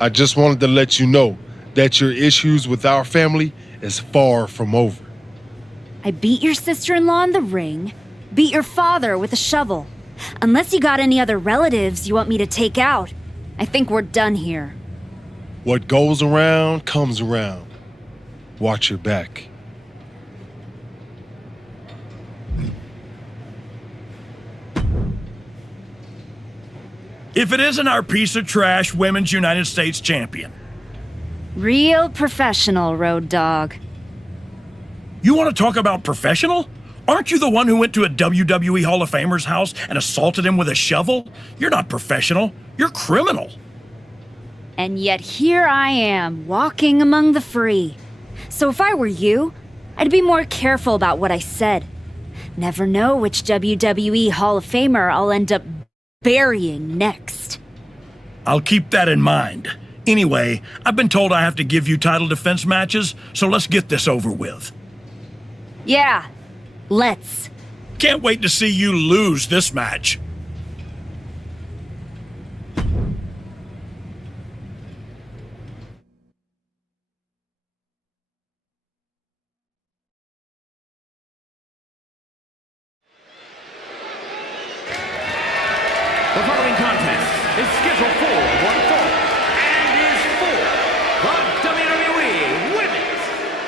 I just wanted to let you know that your issues with our family is far from over. I beat your sister-in-law in the ring, beat your father with a shovel. Unless you got any other relatives you want me to take out, I think we're done here. What goes around comes around. Watch your back. If it isn't our piece of trash Women's United States champion. Real professional, Road Dogg. You want to talk about professional? Aren't you the one who went to a WWE Hall of Famer's house and assaulted him with a shovel? You're not professional. You're criminal. And yet here I am, walking among the free. So if I were you, I'd be more careful about what I said. Never know which WWE Hall of Famer I'll end up burying next. I'll keep that in mind. Anyway, I've been told I have to give you title defense matches, so let's get this over with. Yeah, let's. Can't wait to see you lose this match. The following contest is scheduled for one fall and is for the WWE Women's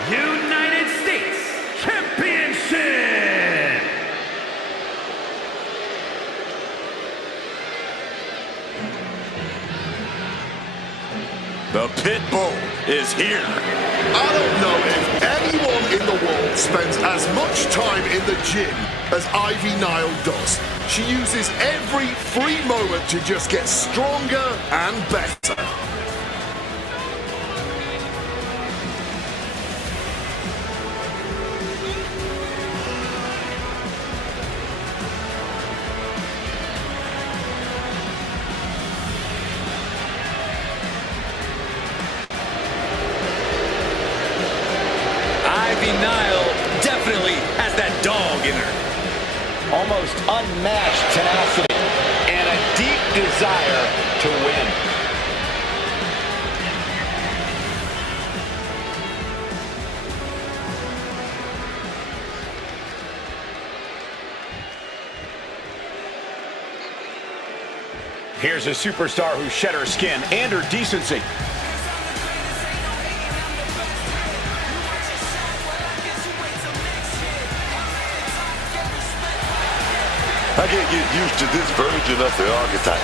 United States Championship. The pit bull is here. I don't know if anyone in the world spends as much time in the gym as Ivy Nile does. She uses every free moment to just get stronger and better. Ivy Nile definitely has that dog in her. Almost unmatched tenacity and a deep desire to win. Here's a superstar who shed her skin and her decency. I can't get used to this version of the archetype.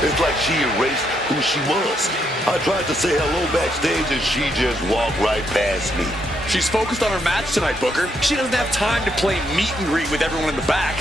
It's like she erased who she was. I tried to say hello backstage and she just walked right past me. She's focused on her match tonight, Booker. She doesn't have time to play meet and greet with everyone in the back.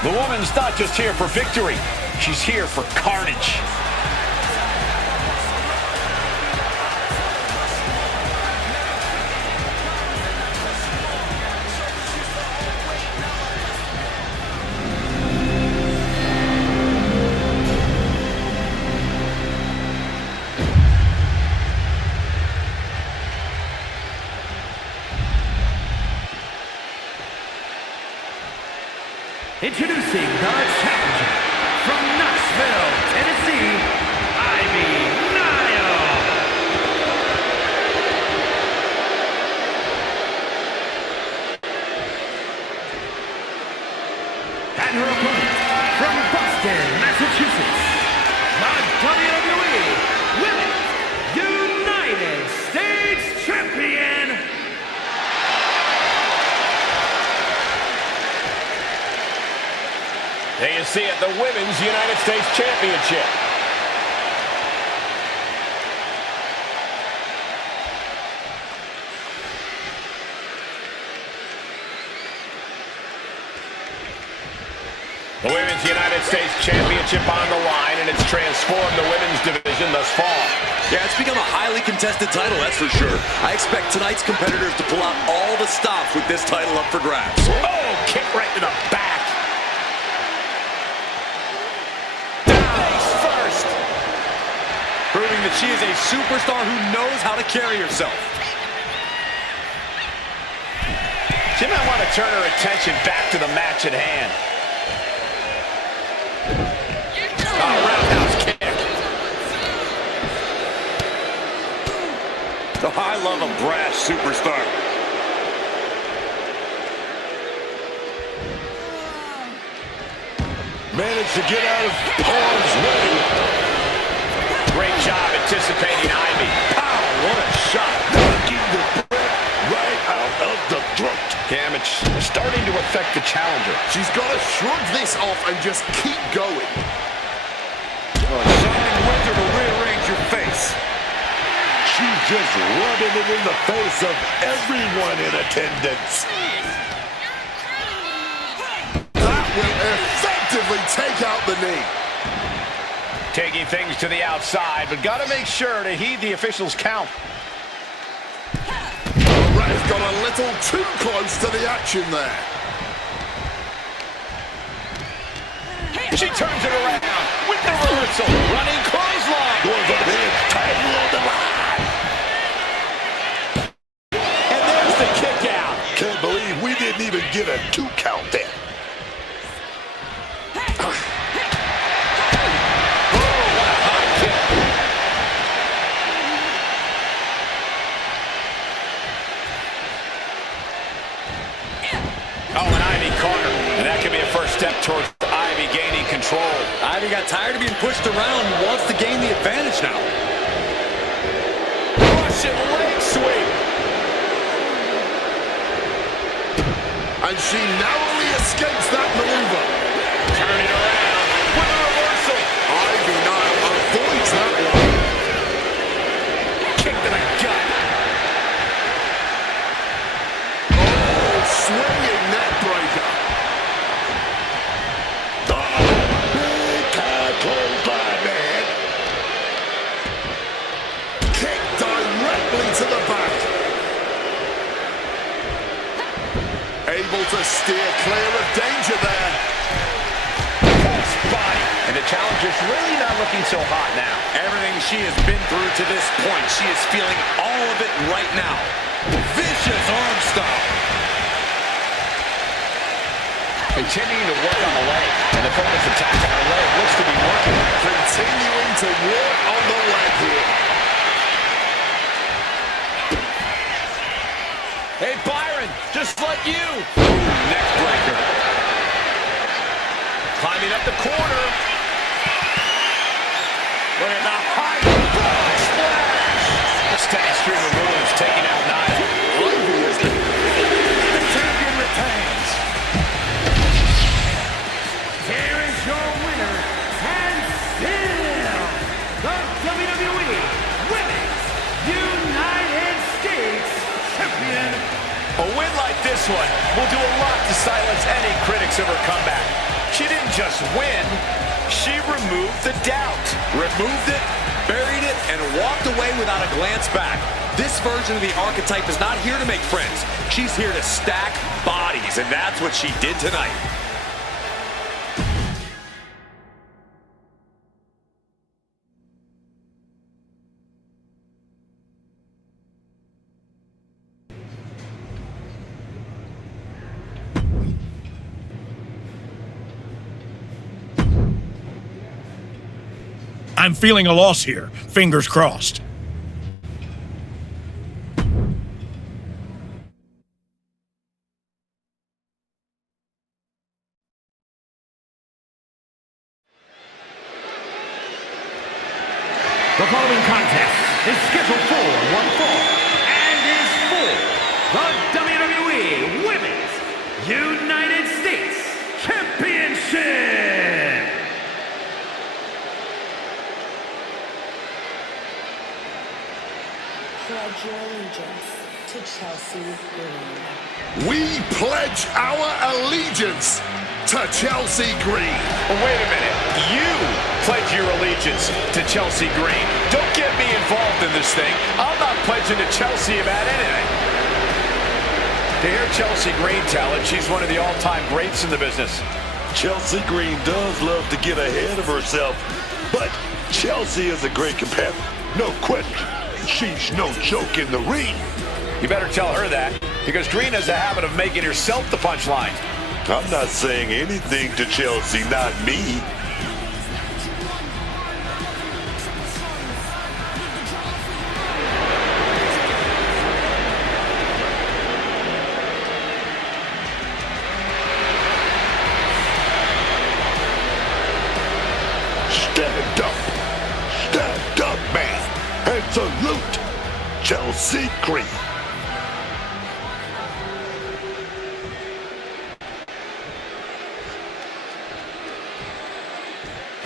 The woman's not just here for victory, she's here for carnage. Introducing the challenger from Knoxville, Tennessee, Ivy Nile. And her opponent from Boston, Massachusetts, the WWE Women's United States Champion, There you see it, the Women's United States Championship. The Women's United States Championship on the line, and it's transformed the women's division division thus far. Yeah, it's become a highly contested title, that's for sure. I expect tonight's competitors to pull out all the stops with this title up for grabs. Oh, kick right to the back. Face first. Proving that she is a superstar who knows how to carry herself. She might want to turn her attention back to the match at hand. Roundhouse kick. The high love of brash superstar. Managed to get out of harm's way. Great job anticipating Ivy. Pow, what a shot. Knocking the breath right out of the throat. Damage starting to affect the challenger. She's got to shrug this off and just keep going. Shining winter to rearrange your face. She's just rubbing it in the face of everyone in attendance. That will effectively take out the knee. Taking things to the outside, but got to make sure to heed the official's count. The ref got a little too close to the action there. She turns it around with the reversal. Running clothesline. Going for the head. Title on the line. And there's the kick out. Can't believe we didn't even get a 2 count there. Oh, and Ivy caught her. And that could be a first step towards Ivy gaining control. Ivy got tired of being pushed around and wants to gain the advantage now. Russian leg sweep. And she narrowly escapes that maneuver. Turn it around with a reversal. Ivy Nile avoids that one. Kick to the gut. Oh, swinging neck breaker. Big time clothesline, man. Kick directly to the back. Able to steer clear of danger there. Body. And the challenger's really not looking so hot now. Everything she has been through to this point, she is feeling all of it right now. Vicious arm stomp. Continuing to work on the leg. And the opponent's attack on her leg looks to be working. Continuing to work on the leg here. Hey, Byron, just like you. Neck breaker. Climbing up the corner. Look at the high frog splash. A steady stream of moves taking out Nia. The champion retains. Here is your winner, and still the WWE Women's United States Champion. A win like this one will do a lot to silence any critics of her comeback. She didn't just win, she removed the doubt. Removed it, buried it, and walked away without a glance back. This version of the archetype is not here to make friends. She's here to stack bodies, and that's what she did tonight. I'm feeling a loss here. Fingers crossed. The following contest is scheduled for one fall and is for the WWE Women's United States Championship. Pledge your allegiance to Chelsea Green. We pledge our allegiance to Chelsea Green. Wait a minute. You pledge your allegiance to Chelsea Green. Don't get me involved in this thing. I'm not pledging to Chelsea about anything. To hear Chelsea Green tell it, she's one of the all-time greats in the business. Chelsea Green does love to get ahead of herself, but Chelsea is a great competitor. No question. She's no joke in the ring. You better tell her that, because Green has a habit of making herself the punchline. I'm not saying anything to Chelsea, not me. Stand up, man, and salute Chelsea Green.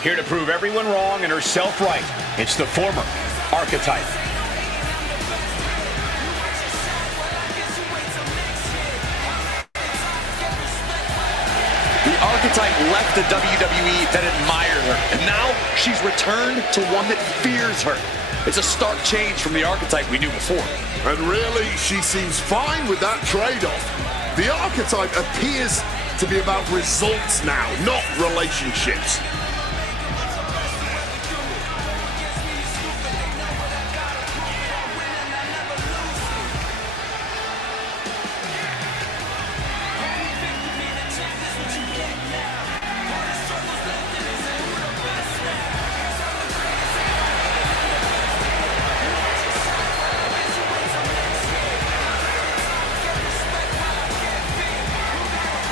Here to prove everyone wrong and herself right, it's the former Archetype. The Archetype left the WWE that admired her, and now she's returned to one that fears her. It's a stark change from the Archetype we knew before. And really, she seems fine with that trade-off. The Archetype appears to be about results now, not relationships.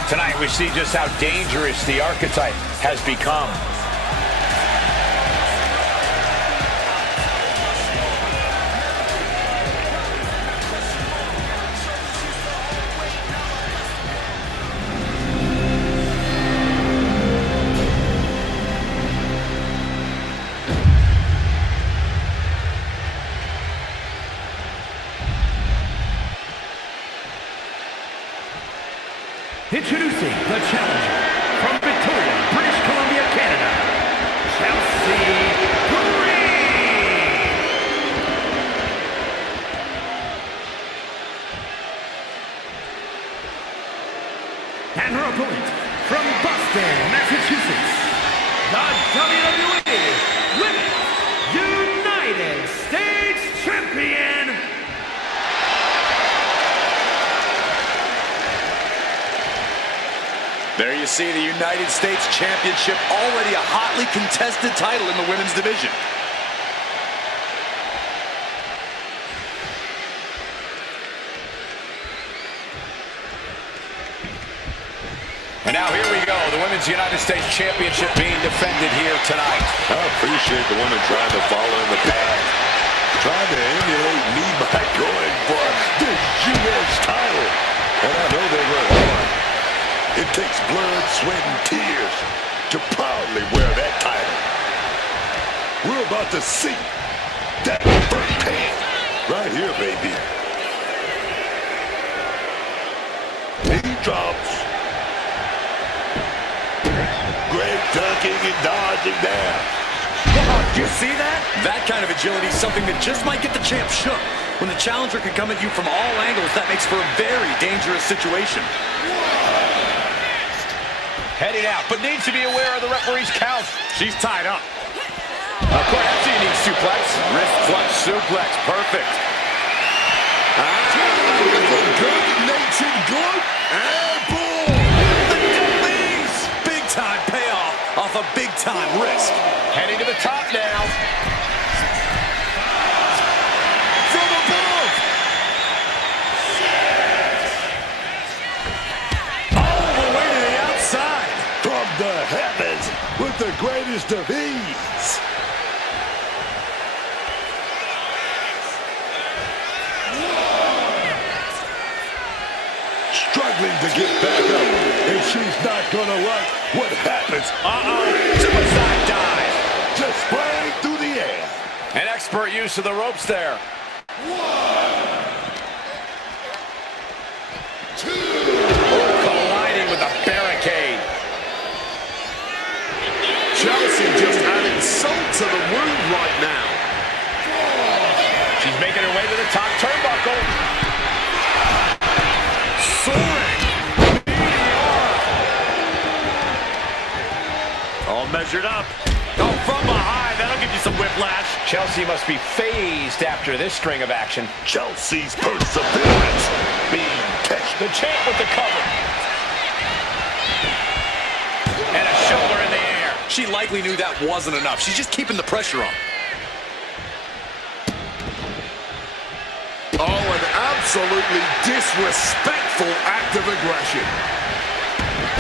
Tonight we see just how dangerous the Archetype has become. Introducing the challenger from Victoria, British Columbia, Canada, Chelsea Green. And her opponent from Boston, Massachusetts, the WWE Women's United States Champion, There you see the United States Championship, already a hotly contested title in the women's division. And now here we go, the Women's United States Championship being defended here tonight. I appreciate the women trying to follow in the path, trying to emulate me by going for this U.S. title. And I know they work hard. It takes blood, sweat, and tears to proudly wear that title. We're about to see that firsthand. Right here, baby. Knee drops. Great ducking and dodging there. Wow, do you see that? That kind of agility is something that just might get the champ shook. When the challenger can come at you from all angles, that makes for a very dangerous situation. Heading out, but needs to be aware of the referee's count. She's tied up. Of course, that's a unique suplex. Wrist clutch suplex, perfect. Good-natured glove and boom! The knees! Big time payoff off a big time risk. Heading to the top now. From above! All the way to the outside. From the heavens with the greatest of ease. Struggling to get back up, and she's not gonna like what happens. Suicide dive. Just sprang through the air. An expert use of the ropes there. 1, 2. Colliding with a barricade. measured up. Oh, from behind. That'll give you some whiplash. Chelsea must be phased after this string of action. Chelsea's perseverance being tested. The champ with the cover. And a shoulder in the air. She likely knew that wasn't enough. She's just keeping the pressure on. Oh, an absolutely disrespectful act of aggression.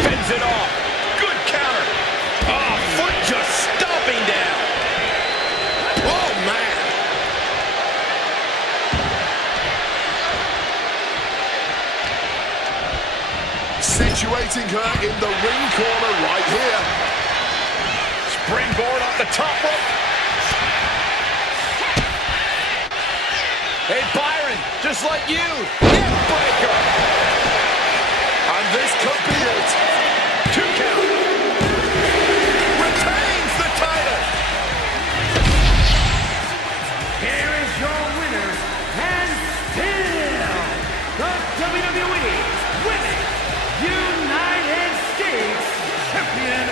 Fends it off. Good counter. Oh, foot just stomping down. Oh, man. Situating her in the ring corner right here. Springboard off the top rope. Hey, Byron, just like you. Neck breaker. And this could be it. 2 count. Retains the title. Here is your winner, and still the WWE Women's United States Champion.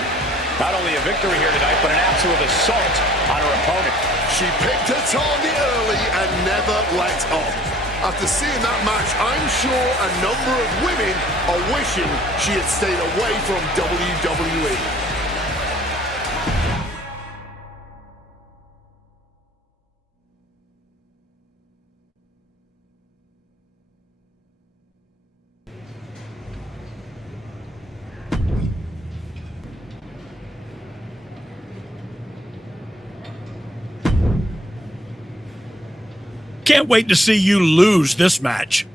Not only a victory here tonight, but an absolute assault on her opponent. She picked her target early and never let up. After seeing that match, I'm sure a number of women are wishing she had stayed away from WWE. Can't wait to see you lose this match.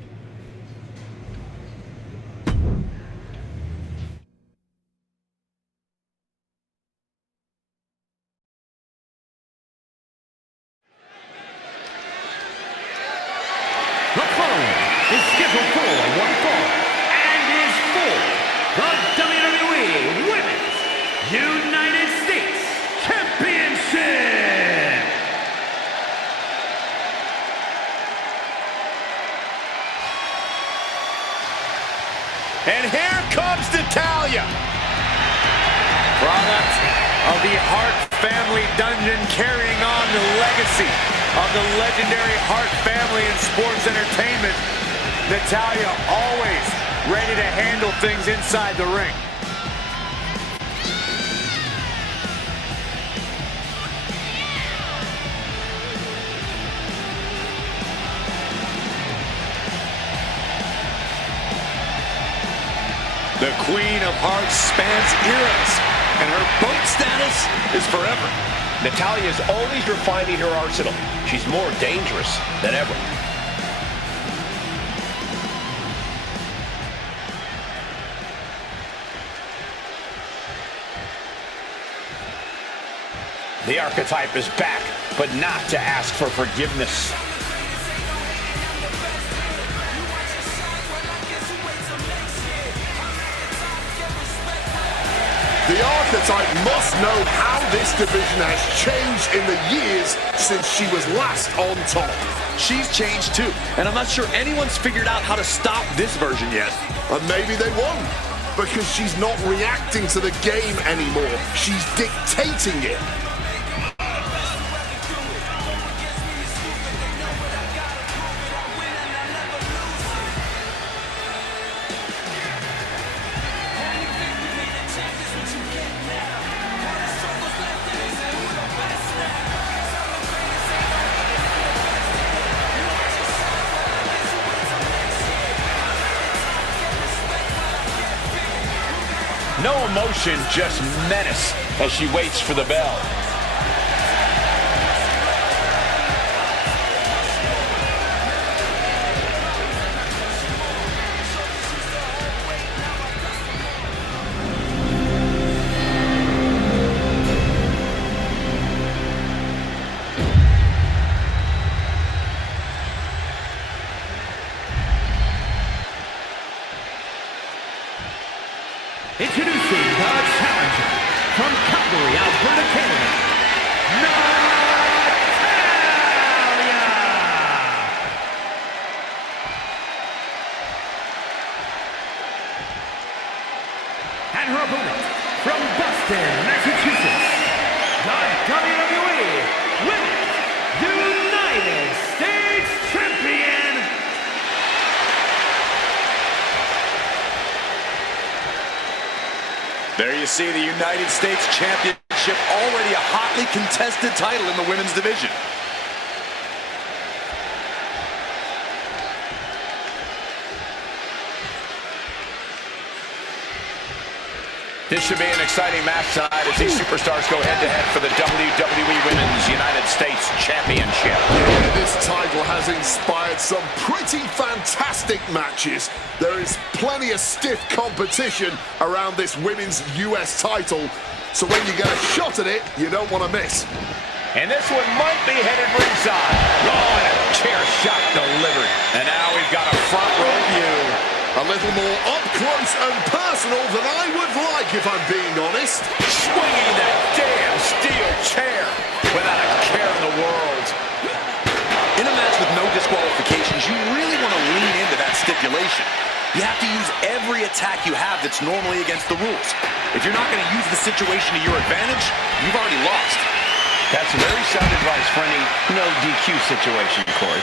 The following is scheduled for one fall and is for the WWE Women's United States Championship. And here comes Natalya. Product of the Hart family dungeon, carrying on the legacy of the legendary Hart family in sports entertainment. Natalya always ready to handle things inside the ring. The Queen of Hearts spans eras, and her boat status is forever. Natalya is always refining her arsenal. She's more dangerous than ever. The archetype is back, but not to ask for forgiveness. The archetype must know how this division has changed in the years since she was last on top. She's changed too, and I'm not sure anyone's figured out how to stop this version yet. And maybe they won't, because she's not reacting to the game anymore. She's dictating it. No emotion, just menace as she waits for the bell. Introducing the challenger from Calgary, Alberta, Canada, Natalya! And her opponent from Boston, Massachusetts, There you see the United States Championship, already a hotly contested title in the women's division. This should be an exciting match tonight as these superstars go head-to-head for the WWE Women's United States Championship. Yeah, this title has inspired some pretty fantastic matches. There is plenty of stiff competition around this women's US title, so when you get a shot at it, you don't want to miss. And this one might be headed ringside. Oh, and a chair shot delivered. And now we've got a front row view. A little more up close and personal than I would like, if I'm being honest. Swinging that damn steel chair without a care in the world. In a match with no disqualifications, you really want to lean into that stipulation. You have to use every attack you have that's normally against the rules. If you're not going to use the situation to your advantage, you've already lost. That's very sound advice for any no DQ situation, Corey.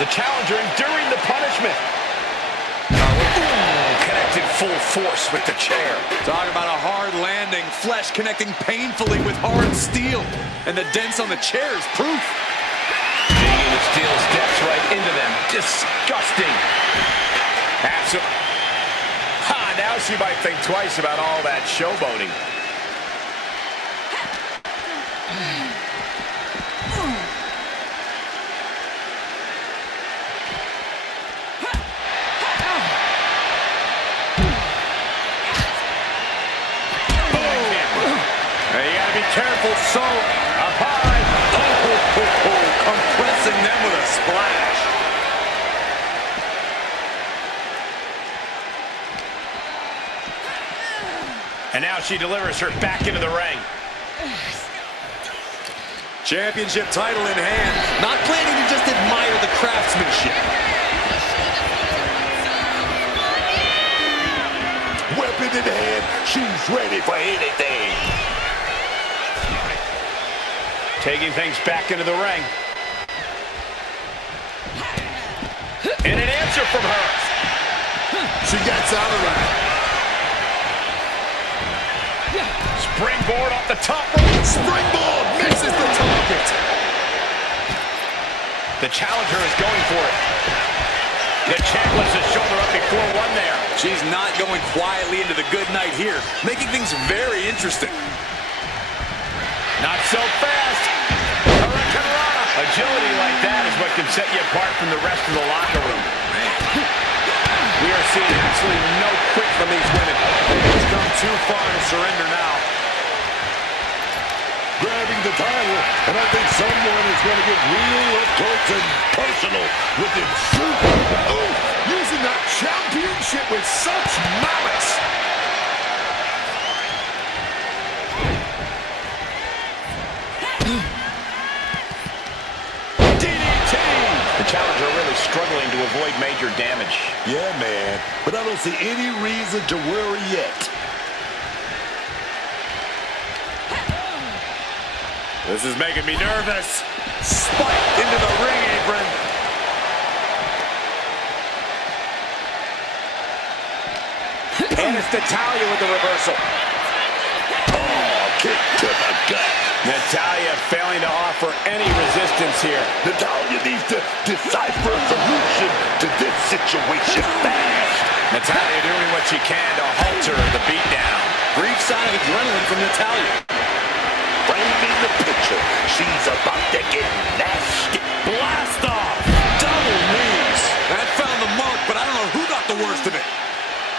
The challenger enduring the punishment. Connected full force with the chair. Talk about a hard landing. Flesh connecting painfully with hard steel. And the dents on the chair is proof. Digging the steel steps right into them. Disgusting. Now she might think twice about all that showboating. Careful, so up high. Compressing them with a splash. And now she delivers her back into the ring. Championship title in hand. Not planning to just admire the craftsmanship. Weapon in hand, she's ready for anything. Taking things back into the ring. And an answer from her. She gets out of that. Springboard off the top rope. Springboard misses the target. The challenger is going for it. The champ lifts his shoulder up before one there. She's not going quietly into the good night here, making things very interesting. Not so fast. Agility like that is what can set you apart from the rest of the locker room. We are seeing absolutely no quit from these women. They've come too far to surrender now. Grabbing the title, and I think someone is going to get real up close and personal with it. Ooh, using that championship with such malice. Challenger really struggling to avoid major damage. Yeah, man, but I don't see any reason to worry yet. This is making me nervous. Spiked into the ring apron. And it's Natalya with the reversal. Oh, kick to the gut. Natalya failing to offer any resistance here. Natalya needs to decipher a solution to this situation fast. Natalya doing what she can to halter the beatdown. Brief sign of adrenaline from Natalya. Framing the picture, she's about to get nasty. Blast off! Double knees. That found the mark, but I don't know who got the worst of it.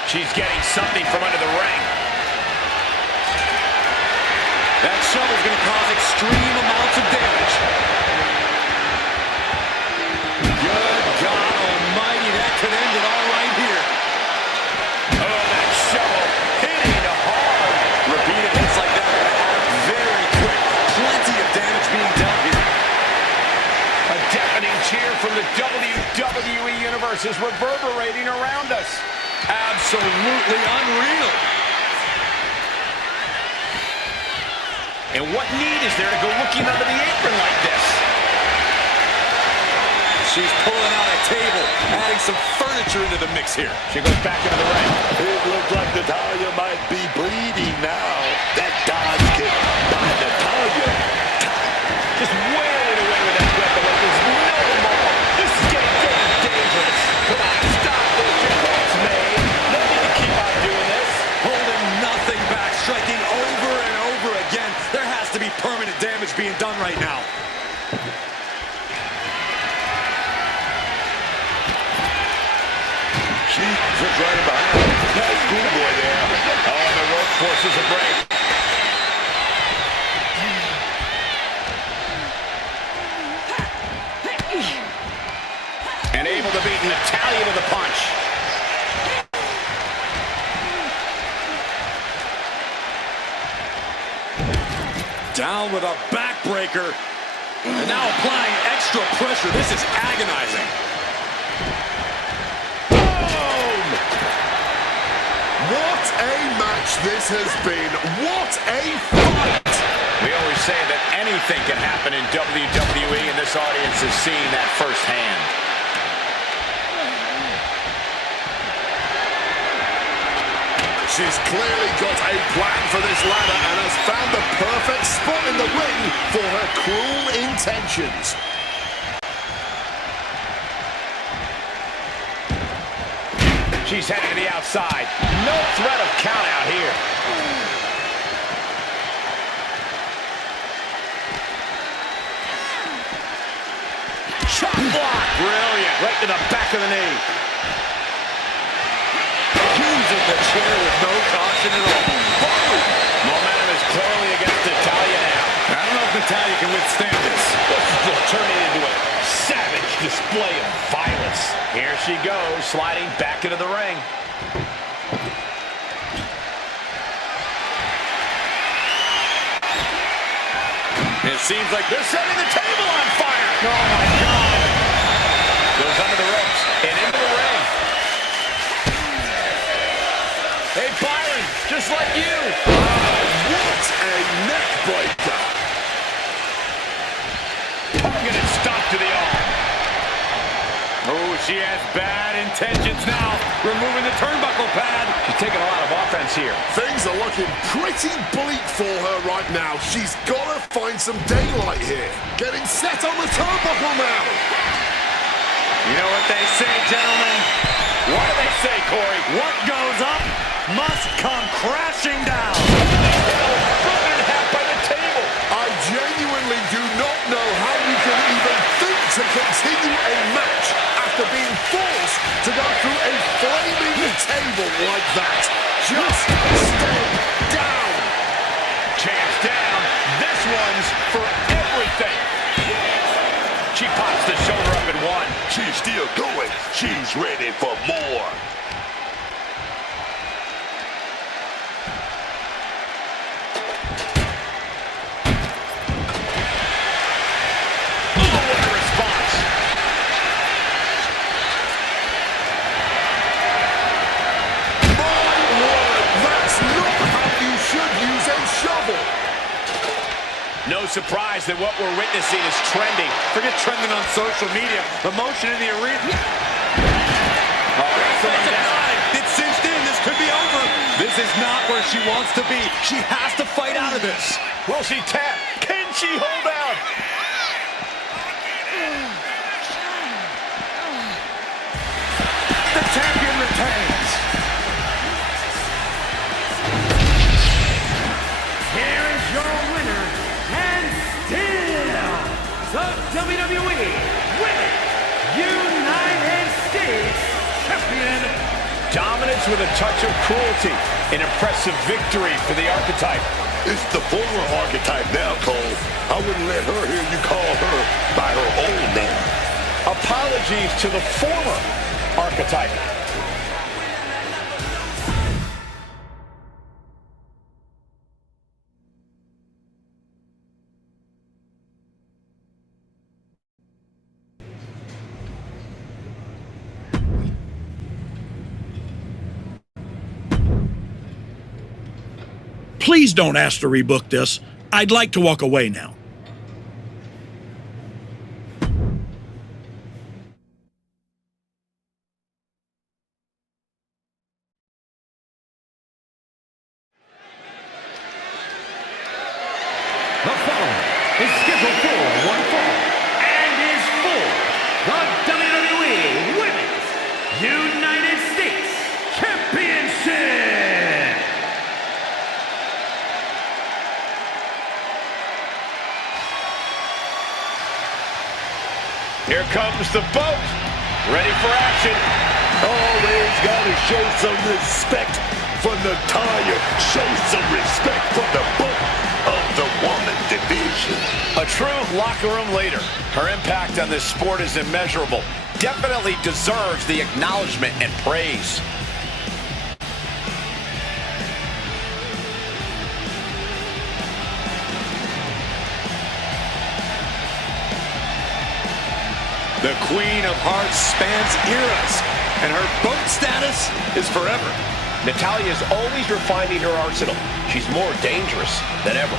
She's getting something from under the ring. That shovel's going to cause extreme amounts of damage. Good God almighty, that could end it all right here. Oh, that shovel hitting hard. Repeated hits like that are going to add up very quick. Plenty of damage being dealt here. A deafening cheer from the WWE Universe is reverberating around us. Absolutely unreal. And what need is there to go looking under the apron like this? She's pulling out a table, adding some furniture into the mix here. She goes back into the ring. It looks like Natalya might be bleeding now. That dodge kick by Natalya. Just wailing away with that weapon like there's no tomorrow. This is getting very dangerous. Come on, stop this. Your point's made. No need to keep on doing this. Holding nothing back, striking over and over again. There has to be permanent damage being done right now. She's just right behind. Nice schoolboy there. Oh, and the rope forces a break. And able to beat Natalya to the punch. Down with a backbreaker. And now applying extra pressure. This is agonizing. What a match this has been. What a fight. We always say that anything can happen in WWE, and this audience is seeing that firsthand. She's clearly got a plan for this ladder and has found the perfect spot in the ring for her cruel intentions. She's headed to the outside. No threat of count out here. Chop block. Brilliant. Right to the back of the knee. Using the chair with no caution at all. Boom! Momentum is clearly against Natalya now. I don't know if Natalya can withstand this. This will turn it into a savage display of violence. Here she goes, sliding back into the ring. It seems like They're setting the table on fire. Oh, my God. Goes under the ropes and into the ring. Hey, Byron, just like you. What a neck breaker. Targeted stop to the arm. Oh, she has bad intentions now. Removing the turnbuckle pad. She's taking a lot of offense here. Things are looking pretty bleak for her right now. She's got to find some daylight here. Getting set on the turnbuckle now. You know what they say, gentlemen? What do they say, Corey? what goes up must come crashing down. Broken in half by the table. I genuinely do not know how you can even think to continue a match after being forced to go through a flaming table like that. Just stay down. Champs down. This one's for everything. She pops the shoulder up in one. She's still going. She's ready for more. Oh, what a response. My word, that's not how you should use a shovel. No surprise that what we're witnessing is trending. Forget trending on social media. The motion in the arena. Oh, wrestling down. It's cinched in. This could be over. This is not where she wants to be. She has to fight out of this. Will she tap? Can she hold out? The champion retains. Here is your winner, and still the WWE Women's United States Champion. Dominance with a touch of cruelty. An impressive victory for the archetype. It's the former archetype now, Cole. I wouldn't let her hear you call her by her old name. Apologies to the former archetype. Please don't ask to rebook this. I'd like to walk away now. The following is scheduled for one fall and is for the WWE Women's United States Championship. Here comes the boat. Ready for action. Always gotta show some respect for Natalya. Show some respect for the book of the woman division. A true locker room leader. Her impact on this sport is immeasurable. Definitely deserves the acknowledgement and praise. The Queen of Hearts spans eras, and her boat status is forever. Natalya is always refining her arsenal. She's more dangerous than ever.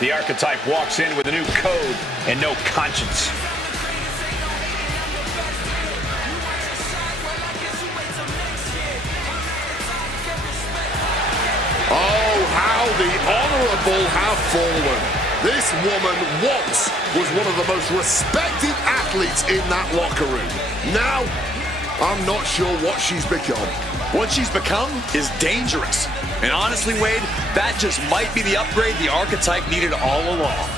The archetype walks in with a new code and no conscience. Oh, how the honorable have fallen. This woman once was one of the most respected athletes in that locker room. Now, I'm not sure what she's become. What she's become is dangerous. And honestly, Wade, that just might be the upgrade the archetype needed all along.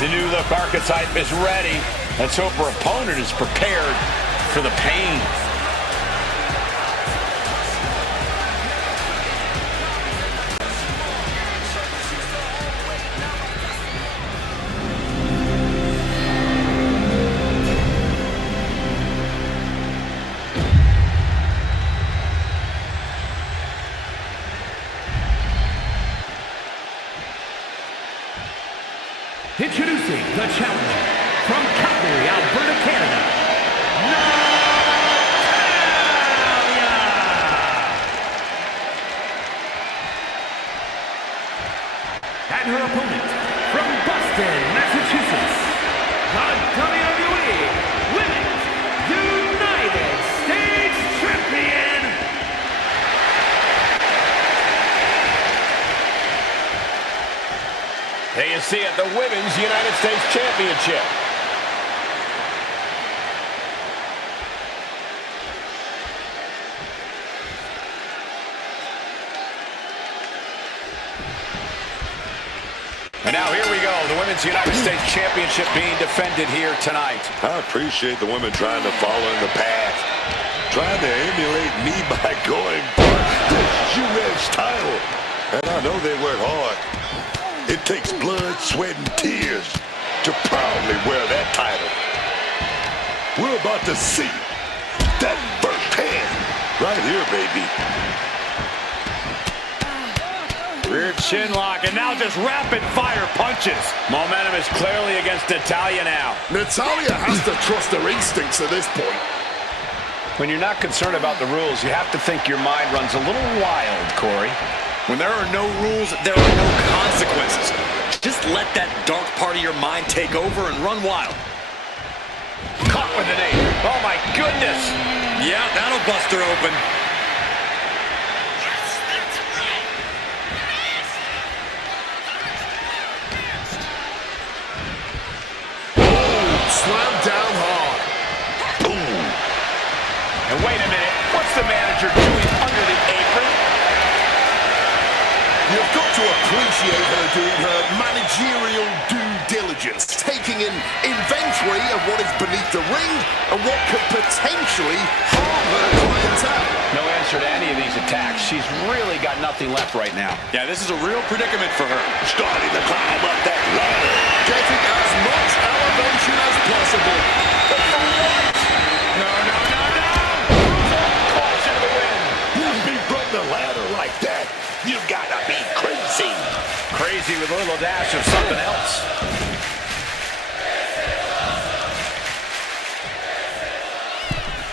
The new look archetype is ready. Let's hope her opponent is prepared for the pain. Introducing the challenger from Calgary, Alberta, Canada, Natalya! And her opponent from Boston, Massachusetts, the WWE Women's United States Champion, There you see it, the Women's United States Championship. And now here we go, the Women's United States Championship being defended here tonight. I appreciate the women trying to follow in the path, trying to emulate me by going for this U.S. title. And I know they work hard. It takes blood, sweat, and tears to proudly wear that title. We're about to see that firsthand right here, baby. Rear chin lock, and now just rapid-fire punches. Momentum is clearly against Natalya now. Natalya has to trust her instincts at this point. When you're not concerned about the rules, you have to think your mind runs a little wild, Corey. When there are no rules, there are no consequences. Just let that dark part of your mind take over and run wild. Caught with an knee. Oh, my goodness. Yeah, that'll bust her open. Slammed down hard. Boom. And wait a minute. What's the manager doing under the apron? You've got to appreciate her doing her managerial due diligence, taking an inventory of what is beneath the ring and what could potentially harm her clientele. No answer to any of these attacks. She's really got nothing left right now. Yeah, this is a real predicament for her. Starting to climb up that ladder. Getting as much elevation as possible. No, no, no, no! Caution to the win. You be from the ladder like that, you gotta be crazy. Crazy with a little dash of something else.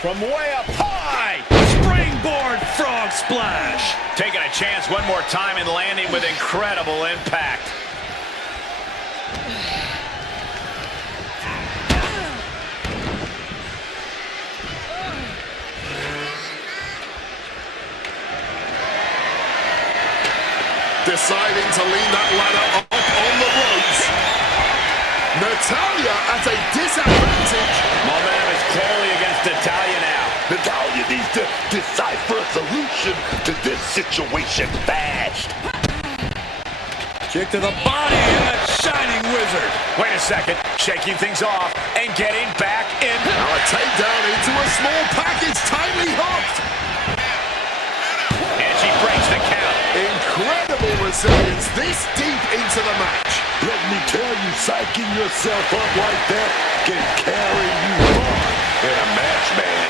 From way up high! Springboard frog splash. Taking a chance one more time and landing with incredible impact. Deciding to lean that ladder up on the ropes. Natalya at a disadvantage. Momentum is clearly against Natalya now. Natalya needs to decipher a solution to this situation fast. Kick to the body and a shining wizard. Wait a second, shaking things off and getting back in. Now a takedown into a small package, tightly hooked. And she breaks the count. Incredible resilience this deep into the match. Let me tell you, psyching yourself up like that can carry you far in a match, man.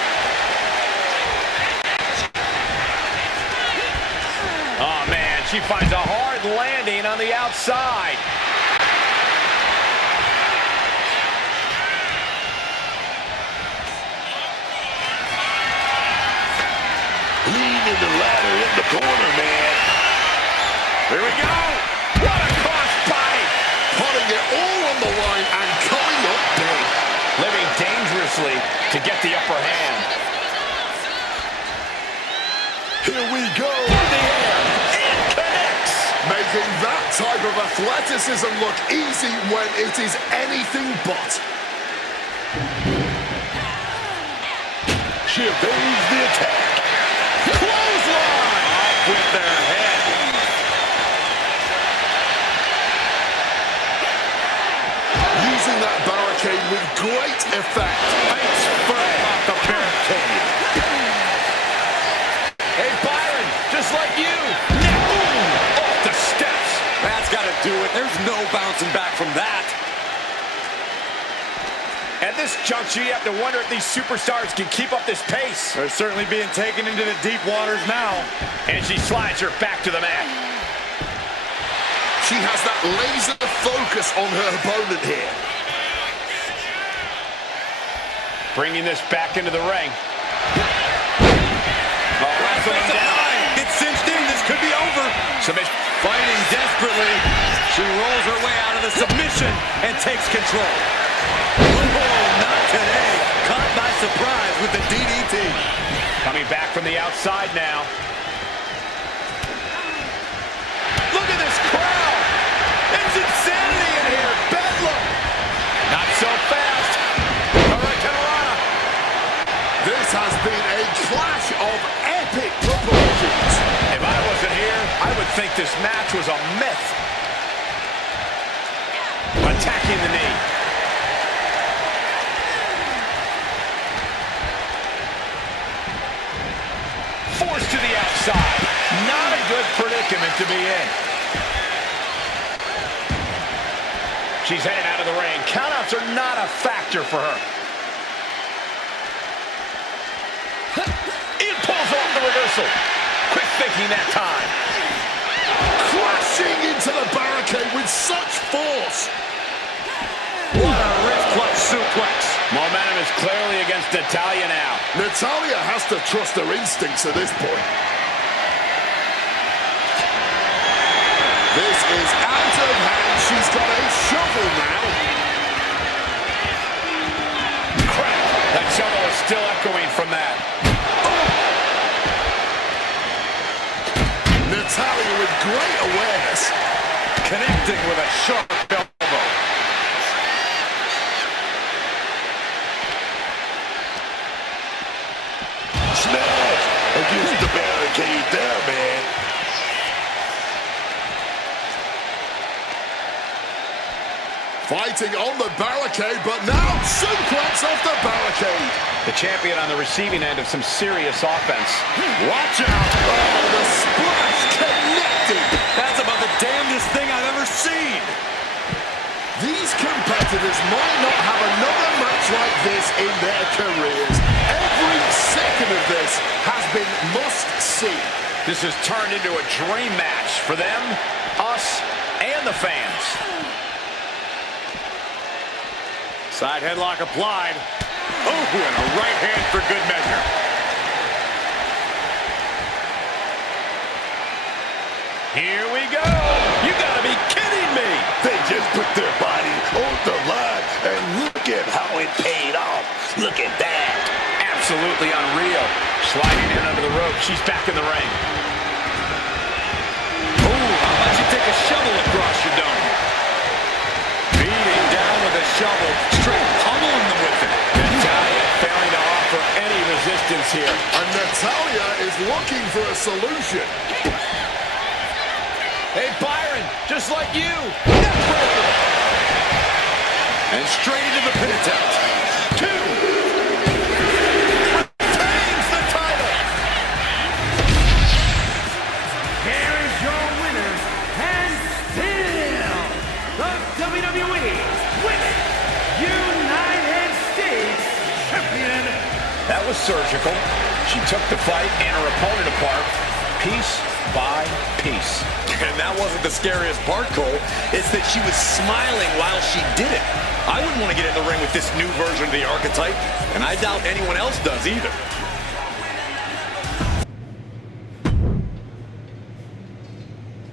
Oh, man, she finds a hard landing on the outside. Leaning the ladder in the corner, man. Here we go. What a cross body. Putting it all on the line and coming up big. Living dangerously to get the upper hand. Here we go. In the air. It connects. Making that type of athleticism look easy when it is anything but. She evades the attack. Clothesline. Off with their head. Using that barricade with great effect. Nice spray off the barricade. Hey, Byron, just like you. Ooh, off the steps. That's got to do it. There's no bouncing back from that. At this juncture, you have to wonder if these superstars can keep up this pace. They're certainly being taken into the deep waters now. And she slides her back to the mat. She has that laser focus on her opponent here. Bringing this back into the ring. Oh, wrestling down. It's cinched in. This could be over. Submission. Fighting desperately. She rolls her way out of the submission and takes control. Oh, not today. Caught by surprise with the DDT. Coming back from the outside now. Look at this crowd. It's insanity in here. Bedlam. Not so fast. Hurricanrana. This has been a clash of epic proportions. If I wasn't here, I would think this match was a myth. Attacking the knee. Forced to the outside. Not a good predicament to be in. She's headed out of the ring. Countouts are not a factor for her. It pulls off the reversal. Quick thinking that time. Crashing into the barricade with such force. What a wrist clutch suplex. Momentum is clearly against Natalya now. Natalya has to trust her instincts at this point. This is out of hand. She's got a shovel now. Crap. That shovel is still echoing from that. Natalya with great awareness. Connecting with a sharp elbow. Smash against the barricade there, man. Fighting celebrating on the barricade, but now suplex off the barricade. The champion on the receiving end of some serious offense. Watch out. Oh, the splash connected. That's about the damnedest thing I've ever seen. These competitors might not have another match like this in their careers. Every second of this has been must-see. This has turned into a dream match for them, us, and the fans. Side headlock applied. Oh, and a right hand for good measure. Here we go. You gotta be kidding me. They just put their body on the line, and look at how it paid off. Look at that. Absolutely unreal. Sliding in under the rope. She's back in the ring. Oh, how about you take a shovel across your dome? Beating down with a shovel, straight pummeling them with it. Natalia failing to offer any resistance here. And Natalia is looking for a solution. Hey, Byron, just like you. Neckbreaker. And straight into the pin attempt. 2. Retains the title. Here is your winner, and still the WWE Women's United States Champion. That was surgical. She took the fight and her opponent apart, piece by piece. And that wasn't the scariest part, Cole. It's that she was smiling while she did it. I wouldn't want to get in the ring with this new version of the archetype, and I doubt anyone else does either.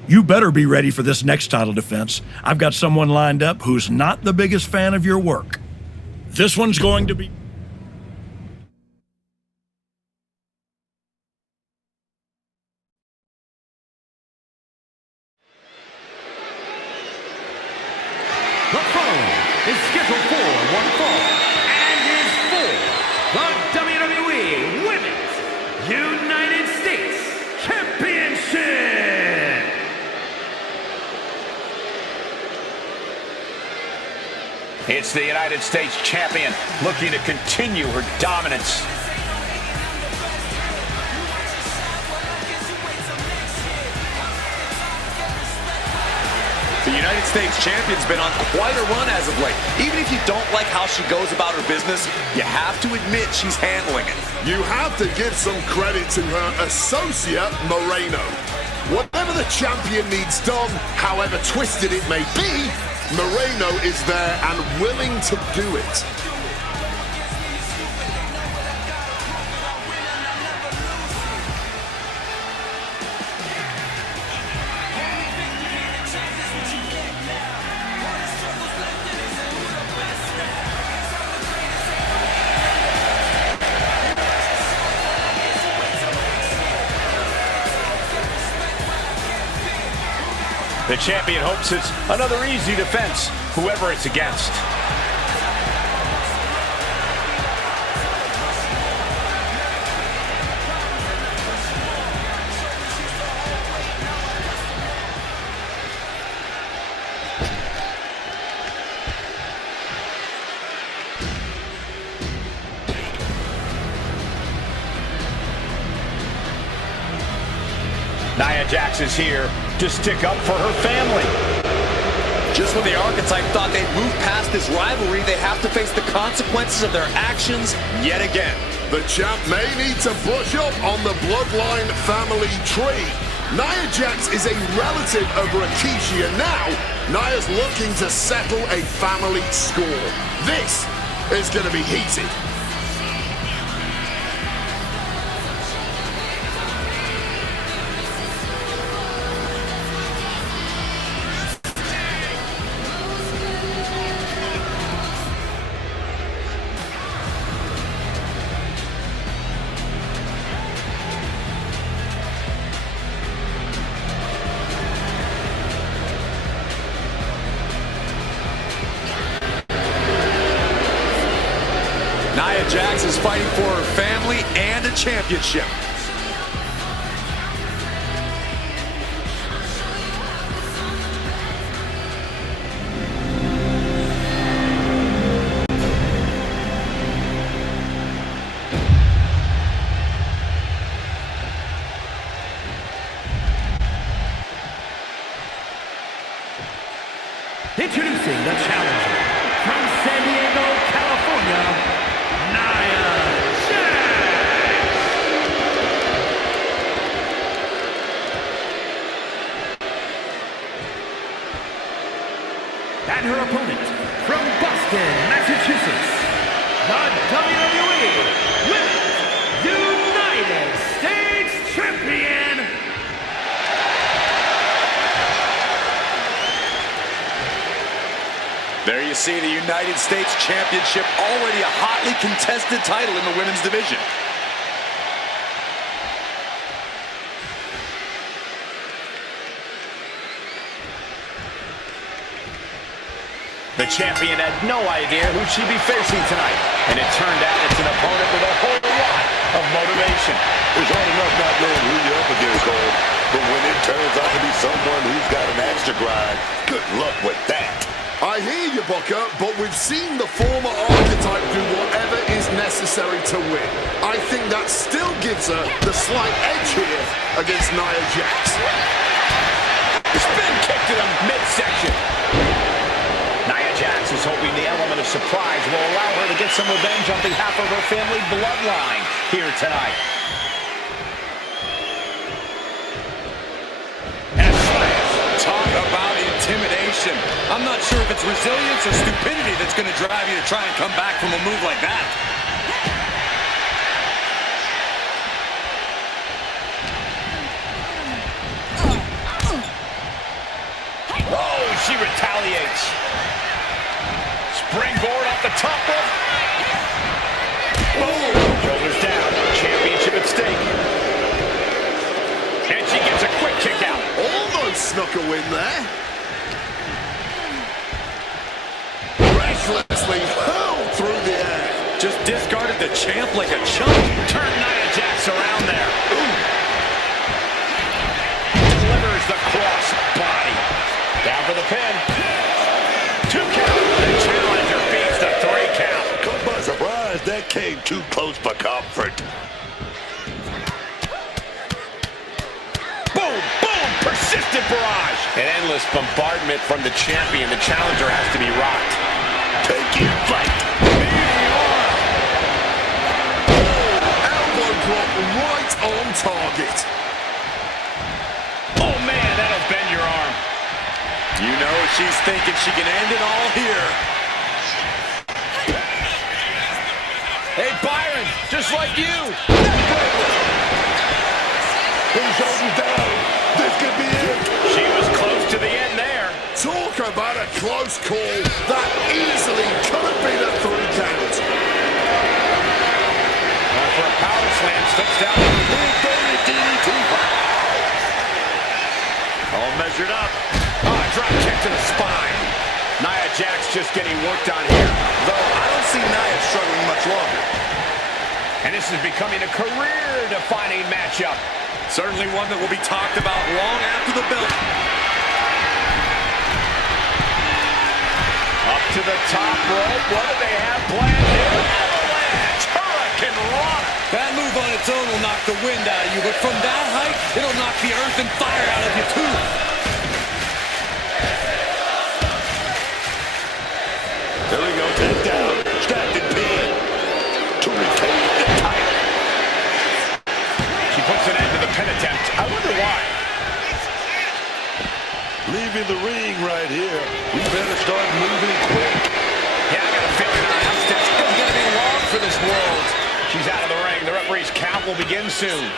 You better be ready for this next title defense. I've got someone lined up who's not the biggest fan of your work. This one's going to be... The following is scheduled for one fall and is for the WWE Women's United States Championship. It's the United States Champion looking to continue her dominance. The United States Champion's been on quite a run as of late. Even if you don't like how she goes about her business, you have to admit she's handling it. You have to give some credit to her associate, Moreno. Whatever the champion needs done, however twisted it may be, Moreno is there and willing to do it. The champion hopes it's another easy defense, whoever it's against. Nia Jax is here to stick up for her family. Just when the Archetype thought they'd move past this rivalry, they have to face the consequences of their actions yet again. The champ may need to brush up on the Bloodline family tree. Nia Jax is a relative of Rikishi, and now Nia's looking to settle a family score. This is going to be heated. Nia Jax is fighting for her family and a championship. Introducing the challenger from San Diego, California, Nia Jax. And her opponent from Boston, Massachusetts, the WWE Women's United States Champion, There you see the United States Championship, already a hotly contested title in the women's division. The champion had no idea who she'd be facing tonight, and it turned out it's an opponent with a whole lot of motivation. It's hard enough not knowing who you're up against, Cole, but when it turns out to be someone who's got an axe to grind, good luck with that. I hear you, Booker, but we've seen the former archetype do whatever is necessary to win. I think that still gives her the slight edge here against Nia Jax. Spin kick to the midsection. Nia Jax is hoping the element of surprise will allow her to get some revenge on behalf of her family bloodline here tonight. And a smash. Talk about intimidation. I'm not sure if it's resilience or stupidity that's going to drive you to try and come back from a move like that. Oh, she retaliates. Springboard off the top rope. Boom. Shoulders down. Championship at stake. And she gets a quick kick out. Almost snuck a win there. Recklessly hurled through the air. Just discarded the champ like a chump. Turn Nia Jax around there. Ooh. Delivers the cross body. Down for the pin. 2 count. The challenger beats the 3 count. Caught by surprise, that came too close for comfort. Boom, boom, persistent barrage. An endless bombardment from the champion. The challenger has to be rocked. Take it, fight. Elbow drop right on target. Oh, man, that'll bend your arm. You know she's thinking she can end it all here. Hey, Byron, just like you. Put his shoulders down. This could be it. She was close to the end there. Talk about a close call. That easily could have been a 3 count. Going for a power slam, slips down. All measured up. Oh, drop kick to the spine. Nia Jax just getting worked on here. Though I don't see Nia struggling much longer. And this is becoming a career-defining matchup. Certainly one that will be talked about long after the belt. Up to the top rope. What do they have planned here? Avalanche! Hurricane Rana! That move on its own will knock the wind out of you, but from that height, it'll knock the earth and fire out of you, too. There we go, take down. Strapped and pinned. To retain the title. She puts an end to the pin attempt. I wonder why. Leaving the ring right here. We better start moving quick. Yeah, I got a feeling our outstep is going to be long for this world. She's out of the ring. The referee's count will begin soon.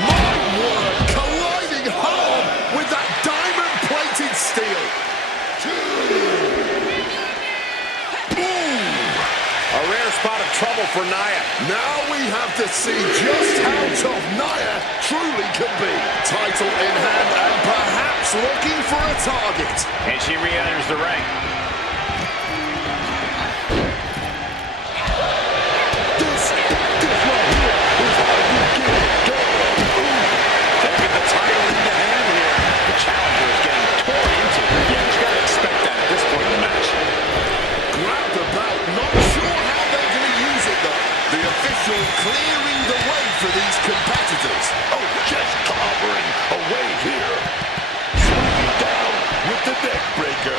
My word, colliding hard with that diamond-plated steel. A rare spot of trouble for Nia. Now we have to see just how tough Nia truly can be. Title in hand and perhaps looking for a target. And she re-enters the ring. This right here is how you get it done. Taking the title in the hand here. The challenger is getting torn into. Yeah, you got to expect that at this point in the match. Grab the belt, not sure how they're going to use it though. The official clearing the way for these competitors. Oh, just clobbering away here. Swinging down with the neck breaker.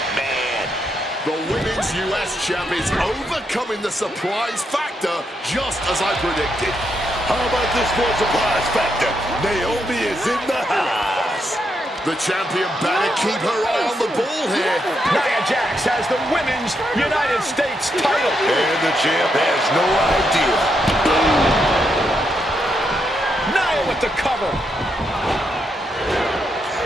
Champ is overcoming the surprise factor just as I predicted. How about this for a surprise factor? Naomi is in the house. The champion better keep her eye on the ball here. Nia Jax has the Women's United States title. And the champ has no idea. Nia with the cover.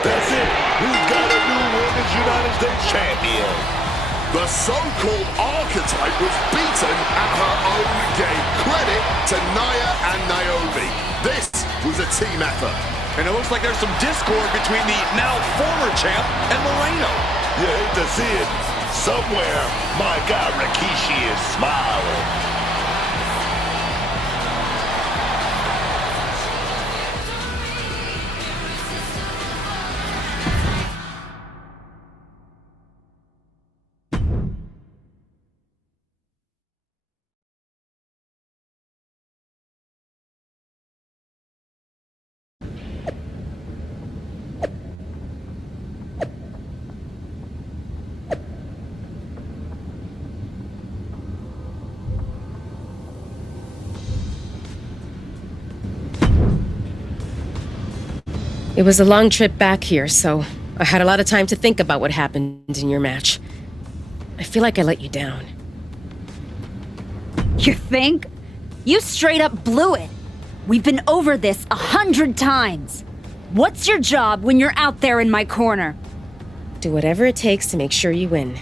That's it. We've got a new Women's United States champion. The so-called archetype was beaten at her own game. Credit to Nia and Naomi. This was a team effort. And it looks like there's some discord between the now former champ and Moreno. You hate to see it. Somewhere, my guy Rikishi is smiling. It was a long trip back here, so I had a lot of time to think about what happened in your match. I feel like I let you down. You think? You straight up blew it. We've been over this 100 times. What's your job when you're out there in my corner? Do whatever it takes to make sure you win.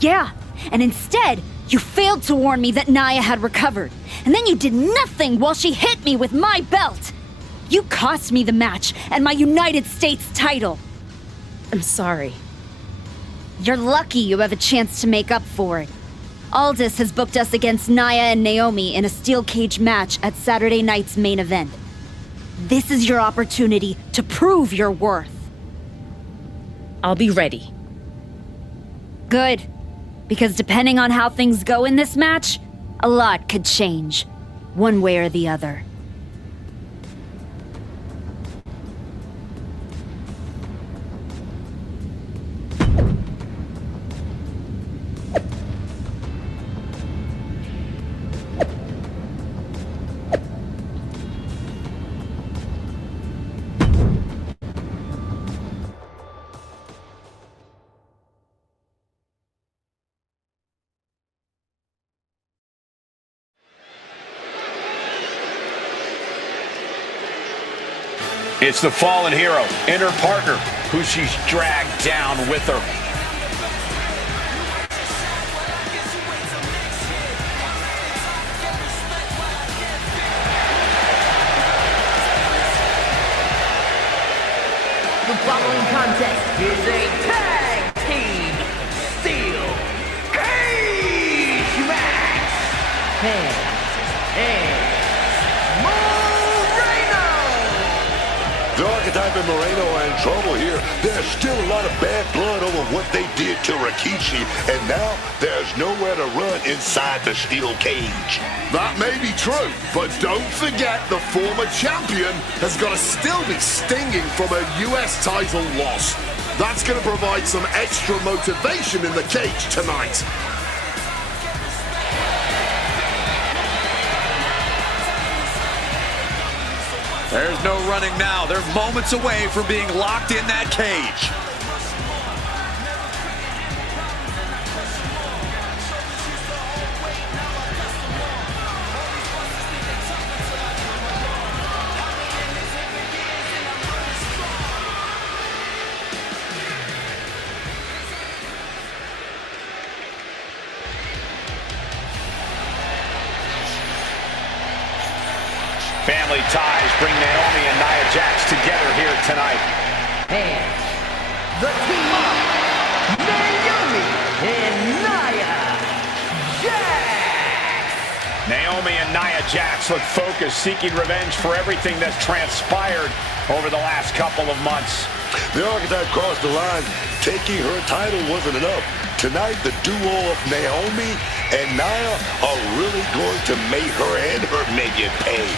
Yeah, and instead, you failed to warn me that Nia had recovered. And then you did nothing while she hit me with my belt. You cost me the match and my United States title. I'm sorry. You're lucky you have a chance to make up for it. Aldis has booked us against Nia and Naomi in a steel cage match at Saturday night's main event. This is your opportunity to prove your worth. I'll be ready. Good. Because depending on how things go in this match, a lot could change, one way or the other. It's the fallen hero and her partner, who she's dragged down with her. The following contest is a tag team steel cage match. And The archetype and Moreno are in trouble here. There's still a lot of bad blood over what they did to Rikishi, and now there's nowhere to run inside the steel cage. That may be true, but don't forget the former champion has got to still be stinging from a US title loss. That's going to provide some extra motivation in the cage tonight. There's no running now. They're moments away from being locked in that cage. Family ties bring Naomi and Nia Jax together here tonight. And the team up, Naomi and Nia Jax. Naomi and Nia Jax look focused, seeking revenge for everything that's transpired over the last couple of months. The archetype crossed the line. Taking her title wasn't enough. Tonight, the duo of Naomi and Nia are really going to make her and her minion pay.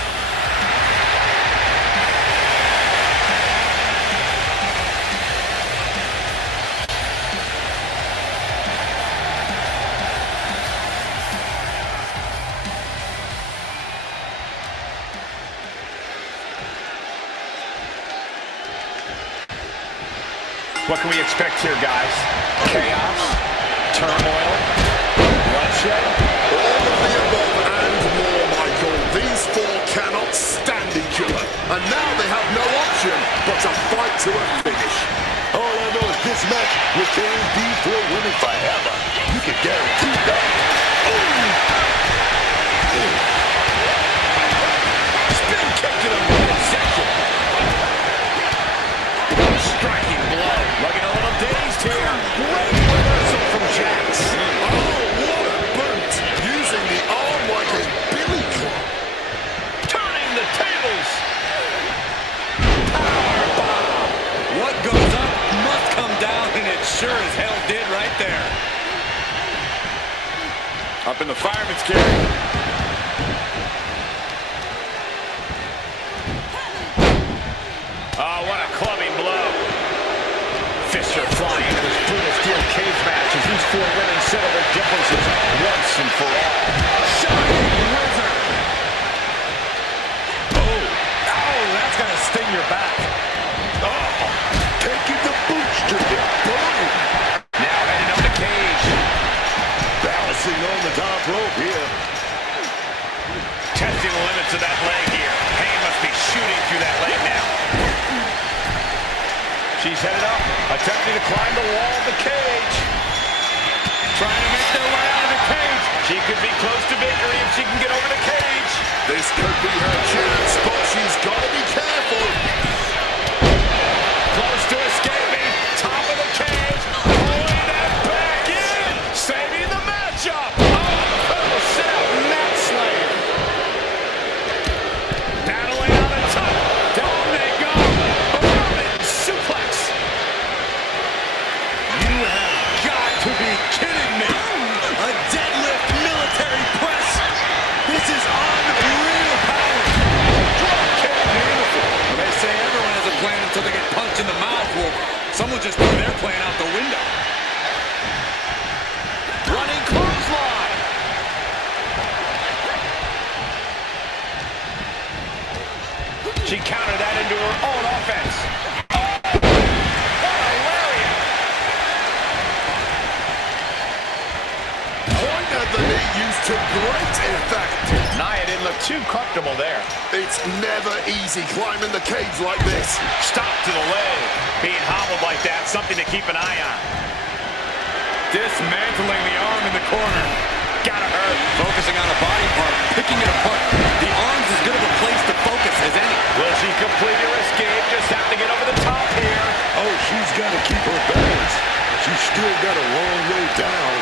What can we expect here, guys? Chaos? Turmoil? Bloodshed? All of the above and more, Michael. These four cannot stand each other. And now they have no option but to fight to a finish. All I know is this match will change these four women forever. You can guarantee that. Spin kick to the midsection. Striking blow. Looking a little dazed here. Great reversal from Jax. Oh, what a boot! Using the arm like a billy club. Turning the tables. What goes up must come down, and it sure as hell did right there. Up in the fireman's carry. Oh, what a clubbing blow. Fisher flying into this brutal steel cage match as these four women settle their differences once and for all. Shining Wizard. Oh, that's going to sting your back. Taking the boots to the boom. Now heading up the cage. Balancing on the top rope here. Testing the limits of that leg here. Pain must be shooting through that leg now. She's headed up, attempting to climb the wall of the cage. Trying to make their way out of the cage. She could be close to victory if she can get over the cage. This could be her chance, but she's got to be careful. Close to escaping. Top of the cage. Pulling that back in. Saving the matchup. Oh, incredible setup. Mat Slayer. Battling on the top. Down they go. Roman suplex. You have got to be kidding me. A deadlift military press. This is unreal power. Drop kick. Beautiful. They say everyone has a plan until they get punched in the mouth. Well, someone just threw their plan out the window. Running clothesline. She countered that into her own offense. What a lariat. Point at the knee used to great effect. Nia didn't look too comfortable there. It's never easy climbing the cage like this. Stop to the leg. Being hobbled like that, something to keep an eye on. Dismantling the arm in the corner. Gotta hurt. Focusing on a body part, picking it apart. The arm's as good of a place to focus as any. Will she complete her escape? Just have to get over the top here. Oh, she's got to keep her balance. She's still got a long way down.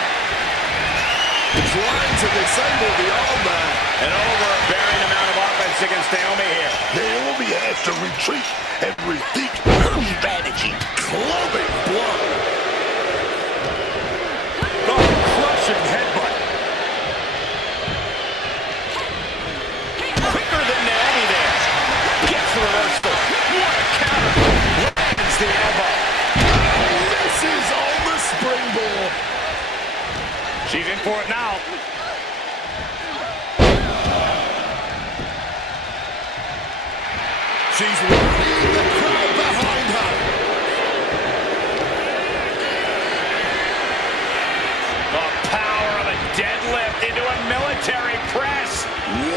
Trying to disable the arm there. An overbearing amount of offense against Naomi here. Naomi has to retreat and rethink her strategy. Clubbing blow. Oh, crushing headbutt. Quicker than Naomi there. Gets the reversal. What a counter. Lands the elbow. Misses on the springboard. She's in for it now. She's rallying the crowd behind her. The power of a deadlift into a military press.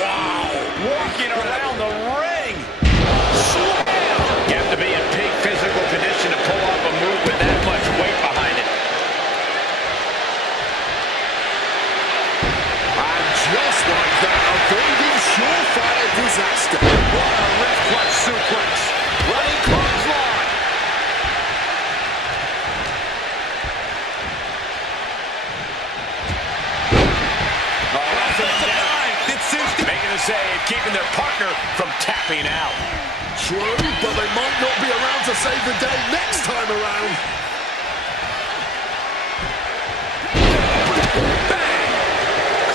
Wow. Walking around the ring. Slam. You have to be in peak physical condition to pull off a move with that much weight behind it. And just like that, avoiding surefire disaster. What a wrist clutch suplex. Running clothesline. Making the save, keeping their partner from tapping out. True, but they might not be around to save the day next time around. Bang!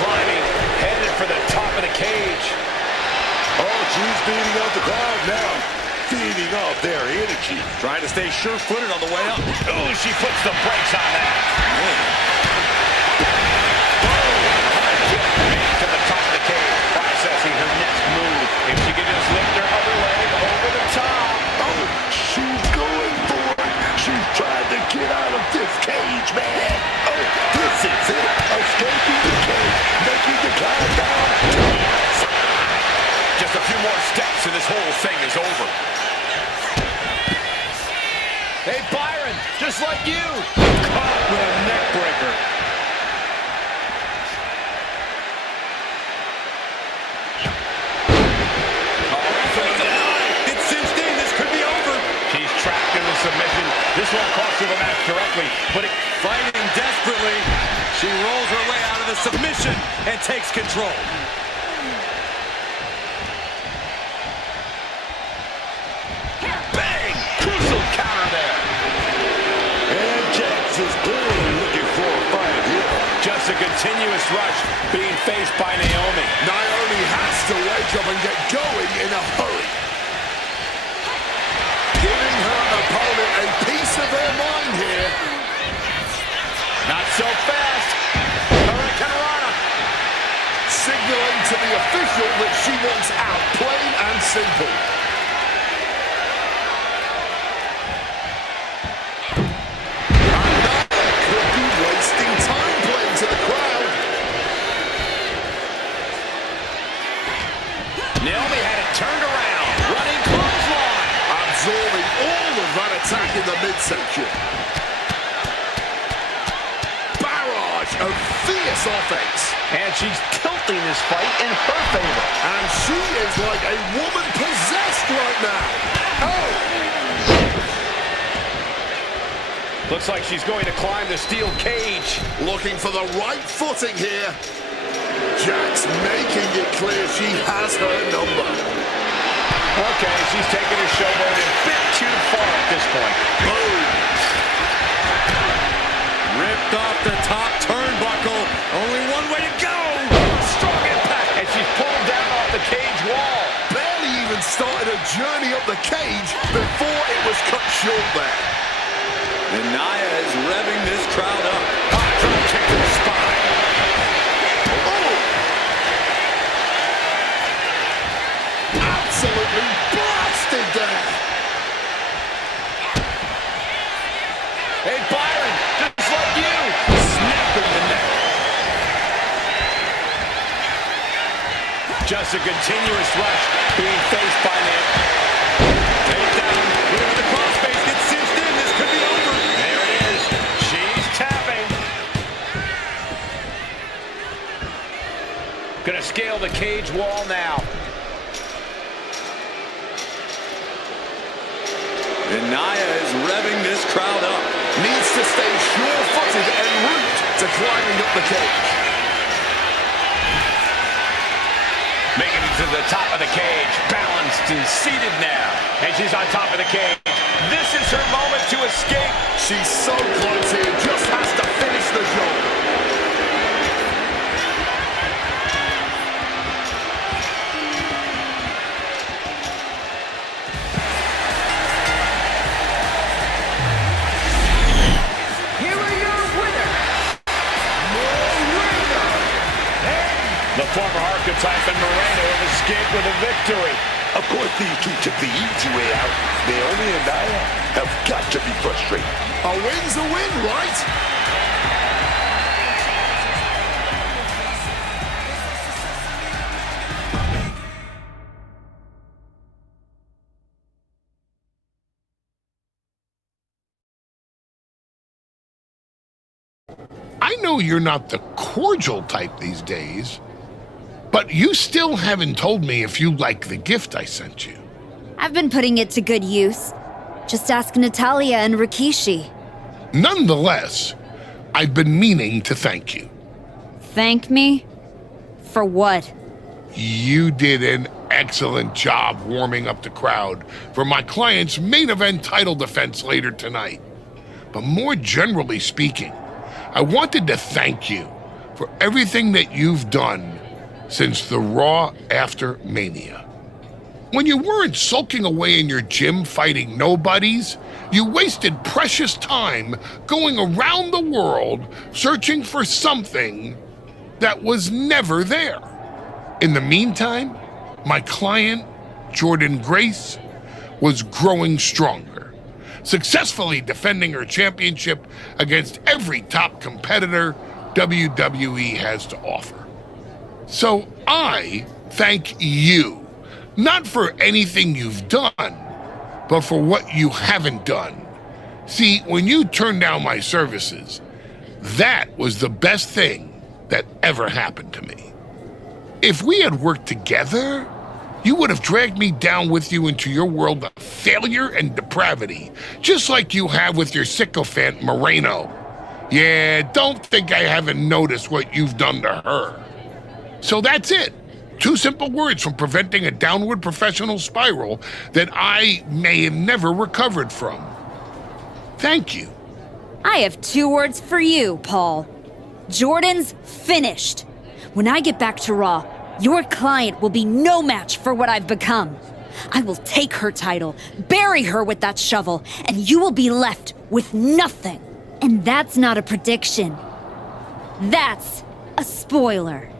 Climbing, headed for the top of the cage. Oh, she's feeding off the crowd now. Feeding off their energy. Trying to stay sure-footed on the way up. Oh, she puts the brakes on that. To the top of the cage, processing her next move. If she could just lift her other leg over the top. Oh, she's going for it. She's tried to this thing is over. Hey, Byron, just like you. Caught with a neck breaker. It's cinched in. This could be over. She's trapped in the submission. This won't cost her the match directly, but Fighting desperately, she rolls her way out of the submission and takes control. bang! Crucial counter there. And Jax is clearly looking for a fight here. Just a continuous rush being faced by Naomi. Naomi has to wake up and get going in a hurry. Giving her opponent a piece of their mind here. Not so fast. Hurricanrana. Signaling to the official that she wants out, plain and simple. Another could be wasting time playing to the crowd. Naomi had it turned around. Running clothesline. Absorbing all of that attack in the midsection. Barrage of fierce offense. And she's tilting this fight in her favor. And she is like a woman possessed right now. Oh! Looks like she's going to climb the steel cage. Looking for the right footing here. Jax making it clear she has her number. Okay, she's taking her showboat a bit too far at this point. Boom! Ripped off the top turnbuckle. Only one way to go. Strong impact. And she's pulled down off the cage wall. Barely even started a journey up the cage before it was cut short there. And Nia is revving this crowd up. Hot drop kick to the spine. Oh! Absolutely blasted there. Hey, Byron, just like you. Snapping the neck. Just a continuous rush being faced by Naomi. Takedown. Look at the crossface. Gets cinched in. This could be over. There it is. She's tapping. Gonna scale the cage wall now. And Nia is revving this crowd up. Needs to stay sure-footed en route to climbing up the cage. Making it to the top of the cage. Balanced and seated now. And she's on top of the cage. This is her moment to escape. She's so close here, just has to finish the job. Here are your winners, The former archetype and Moreno have escaped with a victory. Of course, these two took the easy way out. Naomi and Nia have got to be frustrated. A win's a win, right? I know you're not the cordial type these days, but you still haven't told me if you like the gift I sent you. I've been putting it to good use. Just ask Natalia and Rikishi. Nonetheless, I've been meaning to thank you. Thank me? For what? You did an excellent job warming up the crowd for my client's main event title defense later tonight. But more generally speaking, I wanted to thank you for everything that you've done since the Raw after Mania. When you weren't sulking away in your gym fighting nobodies, you wasted precious time going around the world searching for something that was never there. In the meantime, my client, Jordan Grace, was growing stronger, successfully defending her championship against every top competitor WWE has to offer. So I thank you, Not for anything you've done, but for what you haven't done. See, when you turned down my services, that was the best thing that ever happened to me. If we had worked together, you would have dragged me down with you into your world of failure and depravity, just like you have with your sycophant Moreno. Yeah, don't think I haven't noticed what you've done to her. So that's it. 2 simple words from preventing a downward professional spiral that I may have never recovered from. Thank you. I have 2 words for you, Paul. Jordan's finished. When I get back to Raw, your client will be no match for what I've become. I will take her title, bury her with that shovel, and you will be left with nothing. And that's not a prediction. That's a spoiler.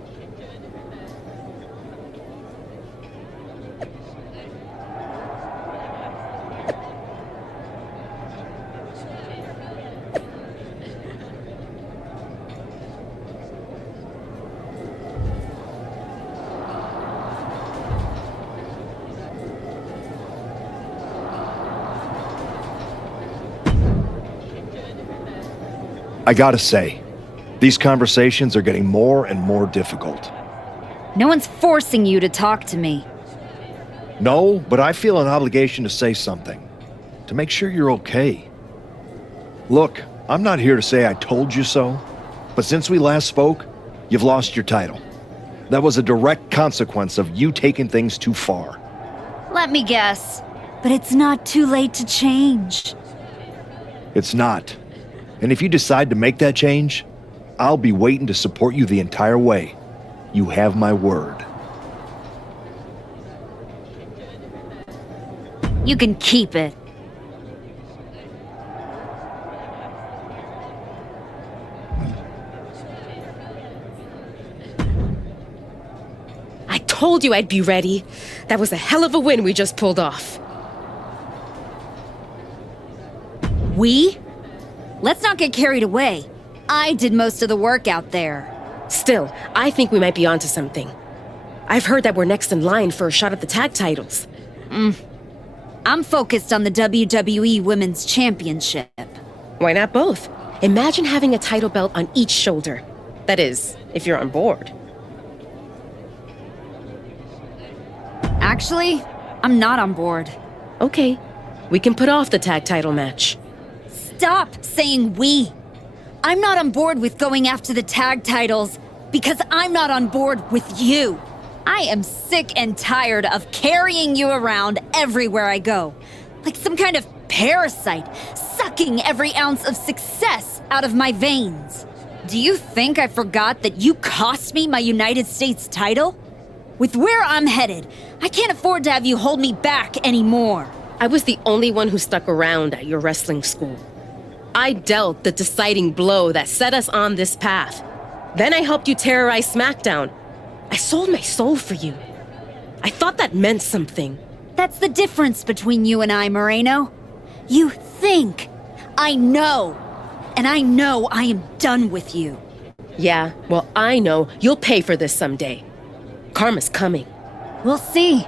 I gotta say, these conversations are getting more and more difficult. No one's forcing you to talk to me. No, but I feel an obligation to say something. To make sure you're okay. Look, I'm not here to say I told you so, but since we last spoke, you've lost your title. That was a direct consequence of you taking things too far. Let me guess, but it's not too late to change. It's not. And if you decide to make that change, I'll be waiting to support you the entire way. You have my word. You can keep it. I told you I'd be ready. That was a hell of a win we just pulled off. We? Let's not get carried away. I did most of the work out there. Still, I think we might be onto something. I've heard that we're next in line for a shot at the tag titles. I'm focused on the WWE Women's Championship. Why not both? Imagine having a title belt on each shoulder. That is, if you're on board. Actually, I'm not on board. Okay, we can put off the tag title match. Stop saying we. I'm not on board with going after the tag titles because I'm not on board with you. I am sick and tired of carrying you around everywhere I go, like some kind of parasite, sucking every ounce of success out of my veins. Do you think I forgot that you cost me my United States title? With where I'm headed, I can't afford to have you hold me back anymore. I was the only one who stuck around at your wrestling school. I dealt the deciding blow that set us on this path. Then I helped you terrorize SmackDown. I sold my soul for you. I thought that meant something. That's the difference between you and I, Moreno. You think. I know. And I know I am done with you. Yeah, well, I know you'll pay for this someday. Karma's coming. We'll see.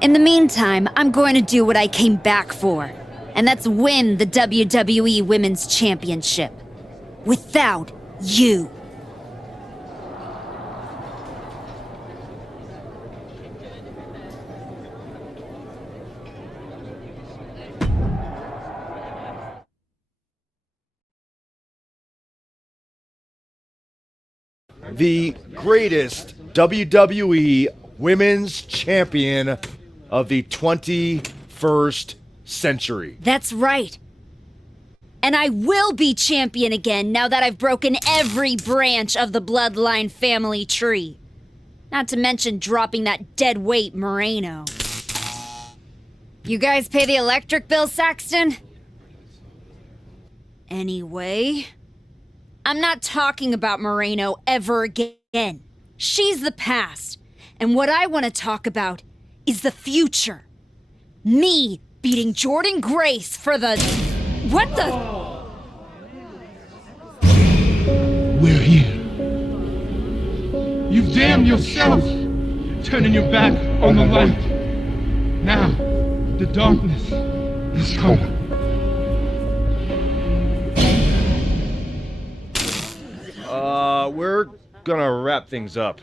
In the meantime, I'm going to do what I came back for. And that's win the WWE Women's Championship. Without you. The greatest WWE Women's Champion of the 21st century. That's right. And I will be champion again now that I've broken every branch of the bloodline family tree. Not to mention dropping that dead weight Moreno. You guys pay the electric bill, Saxton? Anyway, I'm not talking about Moreno ever again. She's the past. And what I want to talk about is the future. Me beating Jordan Grace for the... What the... We're here. You've damned yourself, turning your back on the light. Now, the darkness is coming. We're gonna wrap things up.